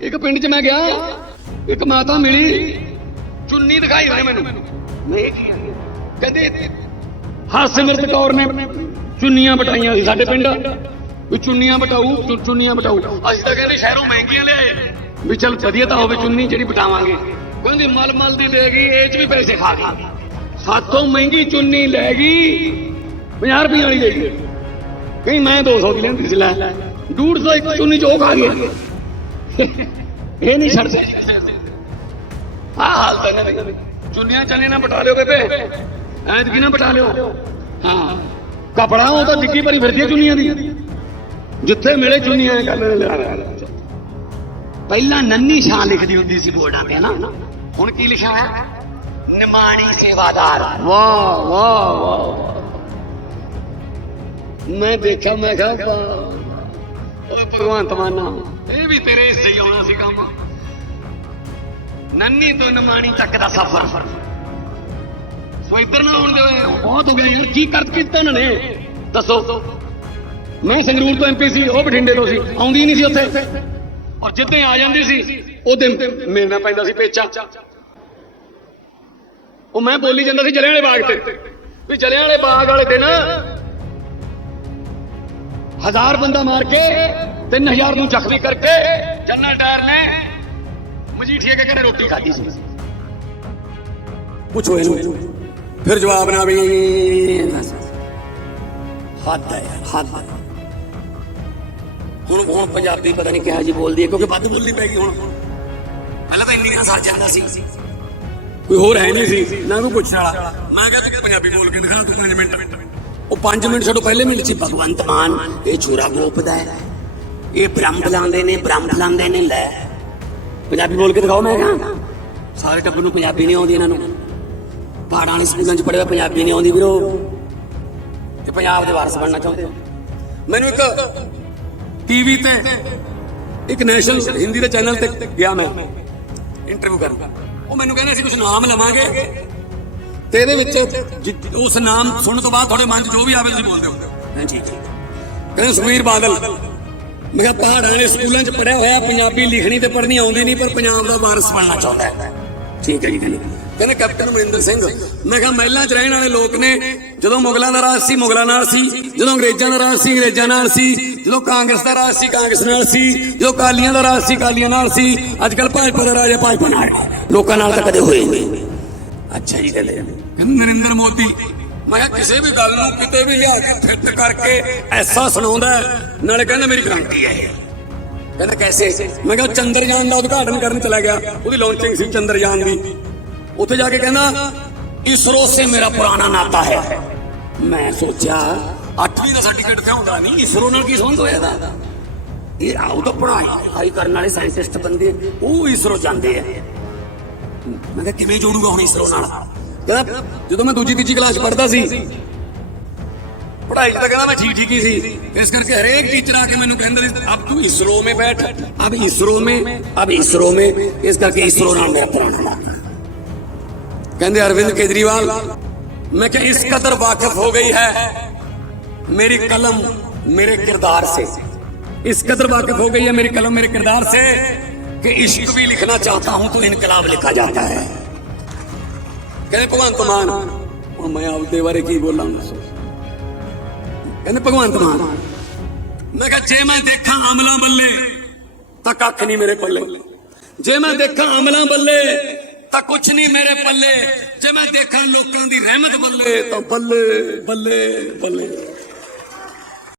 ਇੱਕ ਪਿੰਡ 'ਚ ਮੈਂ ਗਿਆ, ਇੱਕ ਮਾਤਾ ਮਿਲੀ। ਚੁੰਨੀ ਦਿਖਾਈ ਉਹਨੇ ਮੈਨੂੰ। ਮੈਂ ਕੀ ਆ? ਕਹਿੰਦੇ ਹਰਸਿਮਰਤ ਕੌਰ ਨੇ ਚੁੰਨੀਆਂ ਬਟਾਈਆਂ ਸੀ ਸਾਡੇ ਪਿੰਡ। ਵੀ ਚੁੰਨੀਆਂ ਬਟਾਊ ਚੁ- ਚੁੰਨੀਆਂ ਬਟਾਊ ਅਸੀਂ ਤਾਂ ਕਹਿੰਦੇ ਸ਼ਹਿਰੋਂ ਮਹਿੰਗੀਆਂ ਲਿਆਏ। ਵੀ ਚਲ ਵਧੀਆ ਤਾਂ ਹੋਵੇ ਚੁੰਨੀ ਜਿਹੜੀ ਬਟਾਵਾਂਗੇ ਕਹਿੰਦੀ ਮਲ ਮਲ ਦੀ ਲੈ ਗਈ, ਇਹ 'ਚ ਵੀ ਪੈਸੇ ਖਾ ਗਈ। ਸਾਤੋਂ ਮਹਿੰਗੀ ਚੁੰਨੀ ਲੈ ਗਈ 50 ਰੁਪਏ ਵਾਲੀ ਲੈ ਗਈ। ਕਹੀਂ ਮੈਂ 200 ਦੀ ਲੈਂਦੀ ਸੀ, ਲੈ। 150 ਇੱਕ ਚੁੰਨੀ ਚ ਉਹ ਖਾ ਗਿਆ ਇਹ ਨਹੀਂ ਛੱਡਦੇ। ਆ ਹਾਲ ਤਾਂ ਇਹਨਾਂ ਦੀ ਚੁੰਨੀਆਂ ਚੰਨੇ ਨਾ ਬਟਾ ਲਿਓ ਬੇਬੇ। ਐਤਕੀ ਨਾ ਬਟਾ ਲਿਓ। ਹਾਂ। ਕਪੜਾ ਉਹ ਤਾਂ ਡਿੱਗੀ ਭਰੀ ਫਿਰਦੀ ਚੁੰਨੀਆਂ ਦੀ। ਜਿੱਥੇ ਮਿਲੇ ਚੁੰਨੀਆਂ ਕਰ ਲੈ ਪਹਿਲਾਂ ਨੰਨੀ ਸ਼ਾਂ ਲਿਖਦੀ ਹੁੰਦੀ ਸੀ ਬੋਰਡਾਂ ਤੇ ਨਾ। ਹੁਣ ਕੀ ਲਿਖਿਆ ਹੋਇਆ? ਨਿਮਾਣੀ ਸੇਵਾਦਾਰ। ਵਾਹ ਵਾਹ ਵਾਹ ਮੈਂ ਦੇਖਿਆ ਮੈਂ ਕਿਹਾ ਓਏ ਭਗਵੰਤ ਮਾਨਾ ਇਹ ਵੀ ਤੇਰੇ ਹਿੱਸੇ ਹੀ ਆਉਣਾ ਸੀ ਕੰਮ। ਨੰਨੀ ਤੋਂ ਨਮਾਣੀ ਤੱਕ ਦਾ ਸਫ਼ਰ। ਸੋ ਇੱਧਰ ਨਾ ਆਉਣ ਦਿਓ। ਬਹੁਤ ਹੋ ਯਾਰ ਕੀ ਕਰ ਕੀਤਾ ਉਹਨਾਂ ਨੇ? ਦੱਸੋ। ਮੈਂ ਸੰਗਰੂਰ ਤੋਂ ਐਮਪੀ ਸੀ ਉਹ ਬਠਿੰਡੇ ਤੋਂ ਸੀ। ਆਉਂਦੀ ਨਹੀਂ ਸੀ ਉੱਥੇ। ਔਰ ਜਿੱਦਾਂ ਆ ਜਾਂਦੀ ਸੀ ਉਹਦੇ ਮਿਲਣਾ ਪੈਂਦਾ ਸੀ ਪੇਚਾ। ਉਹ ਮੈਂ ਬੋਲੀ ਜਾਂਦਾ ਸੀ ਜਲਿਆਂ ਵਾਲੇ ਬਾਗ ਤੇ। ਵੀ ਜਲਿਆਂ ਵਾਲੇ ਬਾਗ ਵਾਲੇ ਦਿਨ ਹਜ਼ਾਰ ਬੰਦਾ ਮਾਰ ਕੇ 3000 ਨੂੰ ਜ਼ਖਮੀ ਕਰਕੇ ਜਨਰਲ ਡਾਇਰ ਨੇ ਮਜੀਠੀਆ ਕੇ ਘਰੇ ਰੋਟੀ ਖਾਧੀ ਸੀ। ਪੁੱਛੋ ਇਹਨੂੰ। ਫਿਰ ਜਵਾਬ ਨਾ ਵੀ ਹੱਦ ਹੈ ਹੱਦ ਹੁਣ ਹੁਣ ਪੰਜਾਬੀ ਪਤਾ ਨਹੀਂ ਕਿਹਾ ਜੀ ਬੋਲਦੀ ਹੈ, ਕਿਉਂਕਿ ਵੱਧ ਬੋਲਣੀ ਪੈ ਗਈ ਹੁਣ। ਪਹਿਲਾਂ ਤਾਂ ਇੰਨੀ ਨਾ ਸਰ ਜਾਂਦਾ ਸੀ। ਕੋਈ ਹੋਰ ਹੈ ਨਹੀਂ ਸੀ, ਨਾ ਕੋਈ ਪੁੱਛਣ ਵਾਲਾ। ਮੈਂ ਕਿਹਾ ਤੂੰ ਪੰਜਾਬੀ ਬੋਲ ਕੇ ਦਿਖਾ, ਤੂੰ 5 ਮਿੰਟ। ਉਹ 5 ਮਿੰਟ ਛੱਡੋ, ਪਹਿਲੇ ਮਿੰਟ ਸੀ ਭਗਵੰਤ ਮਾਨ, ਇਹ ਛੋਰਾ ਗੋਪਦਾ ਹੈ। ਇਹ ਬ੍ਰਹਮ ਬੁਲਾਉਂਦੇ ਨੇ, ਬ੍ਰਹਮ ਬੁਲਾਉਂਦੇ ਨੇ, ਲੈ। ਪੰਜਾਬੀ ਬੋਲ ਕੇ ਦਿਖਾਓ ਮੈਂ ਕਿਹਾ। ਸਾਰੇ ਟੱਬਰ ਨੂੰ ਪੰਜਾਬੀ ਨਹੀਂ ਆਉਂਦੀ ਇਹਨਾਂ ਨੂੰ। ਪਹਾੜਾਂ ਵਾਲੇ ਸਕੂਲਾਂ 'ਚ ਪੜ੍ਹਿਆ ਪੰਜਾਬੀ ਨਹੀਂ ਆਉਂਦੀ ਵੀਰੋ। ਤੇ ਪੰਜਾਬ ਦੇ ਵਾਰਸ ਬਣਨਾ ਚਾਹੁੰਦੇ ਮੈਨੂੰ ਇੱਕ ਟੀਵੀ ਤੇ ਇੱਕ ਨੈਸ਼ਨਲ ਹਿੰਦੀ ਦੇ ਚੈਨਲ ਤੇ ਗਿਆ ਮੈਂ। ਇੰਟਰਵਿਊ ਕਰਨ। ਉਹ ਮੈਨੂੰ ਕਹਿੰਦੇ ਅਸੀਂ ਕੁਝ ਨਾਮ ਲਵਾਂਗੇ। ਤੇ ਇਹਦੇ ਵਿੱਚ ਉਸ ਨਾਮ ਸੁਣਨ ਤੋਂ ਬਾਅਦ ਤੁਹਾਡੇ ਮਨ 'ਚ ਜੋ ਵੀ ਆਵੇ ਤੁਸੀਂ ਬੋਲਦੇ ਹੋ। ਹਾਂ ਠੀਕ ਠੀਕ ਕਹਿੰਦੇ ਸੁਖਵੀਰ ਬਾਦਲ ਮੈਂ ਕਿਹਾ ਪਹਾੜਾਂ ਵਾਲੇ ਸਕੂਲਾਂ 'ਚ ਪੜਿਆ ਹੋਇਆ ਪੰਜਾਬੀ ਲਿਖਣੀ ਤੇ ਪੜ੍ਹਨੀ ਆਉਂਦੀ ਨਹੀਂ ਪਰ ਪੰਜਾਬ ਦਾ ਵਾਰਸ ਬਣਨਾ ਚਾਹੁੰਦਾ ਹੈ। ਠੀਕ ਹੈ ਜੀ ਕਹਿੰਦੇ। ਕਹਿੰਦੇ ਕੈਪਟਨ ਅਮਰਿੰਦਰ ਸਿੰਘ ਮੈਂ ਕਿਹਾ ਮਹਿਲਾਂ 'ਚ ਰਹਿਣ ਵਾਲੇ ਲੋਕ ਨੇ ਜਦੋਂ ਮੁਗਲਾਂ ਦਾ ਰਾਜ ਸੀ ਮੁਗਲਾਂ ਨਾਲ ਸੀ ਜਦੋਂ ਅੰਗਰੇਜ਼ਾਂ ਦਾ ਰਾਜ ਸੀ ਅੰਗਰੇਜ਼ਾਂ ਨਾਲ ਸੀ ਜਦੋਂ ਕਾਂਗਰਸ ਦਾ ਰਾਜ ਸੀ ਕਾਂਗਰਸ ਨਾਲ ਸੀ ਜਦੋਂ ਕਾਲੀਆਂ ਦਾ ਰਾਜ ਸੀ ਕਾਲੀਆਂ ਨਾਲ ਸੀ ਅੱਜ ਕੱਲ ਭਾਜਪਾ ਦਾ ਰਾਜ ਹੈ ਭਾਜਪਾ ਨਾਲ। ਹੈ। ਲੋਕਾਂ ਨਾਲ ਤਾਂ ਕਦੇ ਹੋਏ ਨਹੀਂ। ਅੱਛਾ ਜੀ ਕਹਿੰਦੇ ਨਰਿੰਦਰ ਮੋਦੀ, ਮੈਂ ਕਿਸੇ ਵੀ ਗੱਲ ਨੂੰ ਕਿਤੇ ਵੀ ਲਿਆ ਕੇ ਫਿੱਟ ਕਰਕੇ ਐਸਾ ਸੁਣਾਉਂਦਾ ਨਾਲੇ ਕਹਿੰਦਾ ਮੇਰੀ ਗਰੰਟੀ ਹੈ ਇਹ। ਕਹਿੰਦਾ ਕੈਸੇ? ਮੈਂ ਕਿਹਾ ਚੰਦਰਯਾਨ ਦਾ ਉਦਘਾਟਨ ਕਰਨ ਚਲਾ ਗਿਆ। ਉਹਦੀ ਲਾਂਚਿੰਗ ਸੀ ਚੰਦਰਯਾਨ ਦੀ। ਉੱਥੇ ਜਾ ਕੇ ਕਹਿੰਦਾ, ਇਸਰੋ ਸੇ ਮੇਰਾ ਪੁਰਾਣਾ ਨਾਤਾ ਹੈ। ਮੈਂ ਸੋਚਿਆ 8ਵੀਂ ਦਾ ਸਰਟੀਫਿਕੇਟ ਤੇ ਆਉਂਦਾ ਨਹੀਂ। ਇਸਰੋ ਨਾਲ ਕੀ ਸੰਬੰਧ ਹੋਇਆ ਦਾ ਇਹ ਆਉ ਤਾਂ ਪੜਾਈ ਕਰਨ ਵਾਲੇ ਸਾਇੰਟਿਸਟ ਬੰਦੇ, ਉਹ ਇਸਰੋ ਜਾਂਦੇ ਆ। ਮੈਂ ਕਿਹਾ ਕਿਵੇਂ ਜੋੜੂਗਾ ਹੁਣ ਇਸਰੋ ਨਾਲ? ਕਹਿੰਦਾ, ਜਦੋਂ ਮੈਂ ਦੂਜੀ ਤੀਜੀ ਕਲਾਸ ਪੜ੍ਹਦਾ ਸੀ, ਪੜ੍ਹਾਈ ਤਾਂ ਕਹਿੰਦਾ ਮੈਂ ਠੀਕ ਠੀਕ ਹੀ ਸੀ। ਇਸ ਕਰਕੇ ਹਰੇਕ ਟੀਚਰ ਆ ਕੇ ਮੈਨੂੰ ਕਹਿੰਦਾ ਸੀ ਅਬ ਤੂੰ ਇਸਰੋ ਮੇ ਬੈਠ। ਅਬ ਇਸਰੋ ਮੇ, ਅਬ ਇਸਰੋ ਮੇ। ਇਸ ਕਰਕੇ ਇਸਰੋ ਨਾਲ ਮੇਰਾ ਪੁਰਾਣਾ ਨਾਮ ਕਹਿੰਦੇ, ਅਰਵਿੰਦ ਕੇਜਰੀਵਾਲ, ਮੈਂ ਕਿ ਇਸ ਕਦਰ ਵਾਕਿਫ ਹੋ ਗਈ ਹੈ। ਮੇਰੀ ਕਲਮ ਮੇਰੇ ਕਿਰਦਾਰ ਸੇ। ਇਸ ਕਦਰ ਵਾਕਿਫ ਹੋ ਗਈ ਹੈ, ਮੇਰੀ ਕਲਮ ਮੇਰੇ ਕਿਰਦਾਰ ਸੇ। कि इश्क भी लिखना चाहता हूं तो इनकलाब लिखा जाता है कहते भगवंत मान और मैं आपके बारे की बोला ਕਹਿੰਦੇ ਭਗਵੰਤ ਮਾਨ ਮੈਂ ਕਿਹਾ ਜੇ ਮੈਂ ਦੇਖਾਂ ਅਮਲਾਂ ਬੱਲੇ ਤਾਂ ਕੱਖ ਨਹੀਂ ਮੇਰੇ ਪੱਲੇ ਜੇ ਮੈਂ ਦੇਖਾਂ ਅਮਲਾਂ ਬੱਲੇ ਤਾਂ ਕੁਛ ਨਹੀਂ ਮੇਰੇ ਪੱਲੇ ਜੇ ਮੈਂ ਦੇਖਾਂ ਲੋਕਾਂ ਦੀ ਰਹਿਮਤ ਬੱਲੇ ਤਾਂ ਬੱਲੇ ਬੱਲੇ ਬੱਲੇ